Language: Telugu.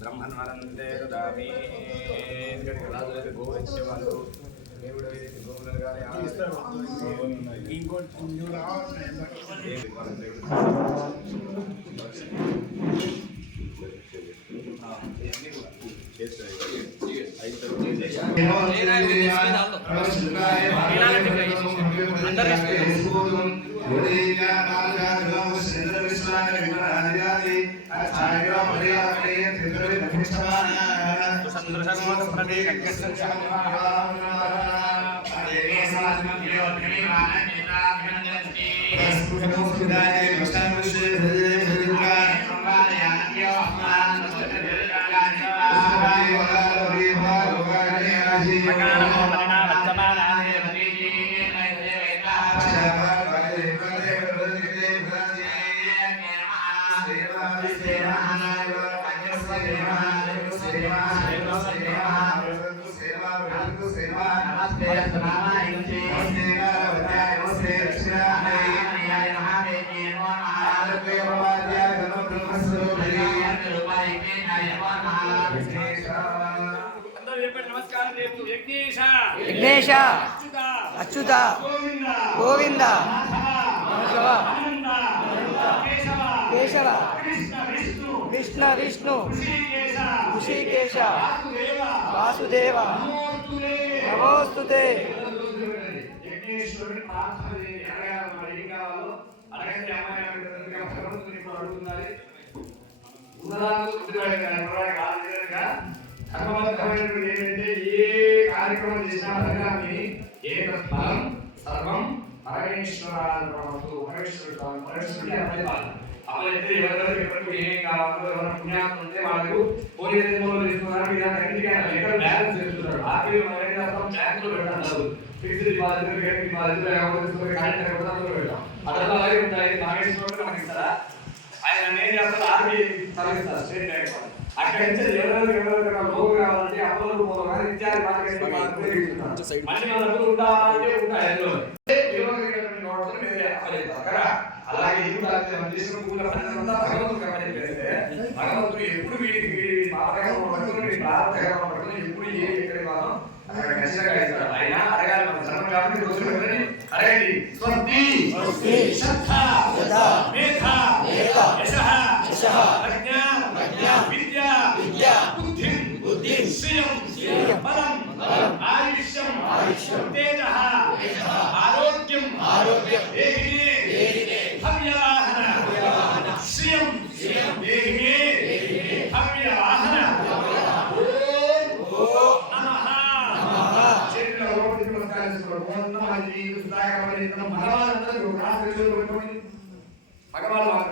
బ్రహ్మన్వరంతే దదామి గోవించేవాళ్ళు దేవుడు గోవులు కానీ ఇంకోటి విఘ్నేశ అచ్యుత గోవింద కేశవ కృష్ణ విష్ణు ఋషికేశ వాసుదేవ నమోస్తుతే. ఏంటంటే ఏ కార్యక్రమం చేసినా ఫలితాన్ని ఏకఫలం సర్వం పరమేశ్వరుడికి ఫలితాలు అవైతే ఎవరెవరు ఎప్పటికీ ఏం కావాలో ఎవరైనా పుణ్యాత్మ ఉంటే వాళ్ళకు పోలీ తీసుకున్నారు లెక్కలు బ్యాలెన్స్ చేస్తున్నారు. ఆఖరి మనం ఏం చేస్తాం, బ్యాంకులో పెడతాం డబ్బులు, ఫిక్స్డ్ డిపాజిట్ పెడతాం. అట్లా అలాగే ఉంటాయి. నాగేశ్వరుడు మనకి ఇస్తారా? ఆయన ఏం చేస్తారు, ఆర్బీఐ తరలిస్తారు, స్టేట్ బ్యాంక్. అక్కడి నుంచి ఎవరెవరు లోన్ కావాలంటే అప్పలు కానీ ఇత్యాది మళ్ళీ మన డబ్బులు ఉండాలంటే ఉంటాయి. అలాగే భగవంతుడు ఎప్పుడు వీడికి ఎప్పుడు ఏ ఎక్కడ అక్కడ ఖచ్చితంగా ఇస్తారు. అయినా అడగాలి, మన ధర్మం కాబట్టి రోజులు అడగండి. భగవాన్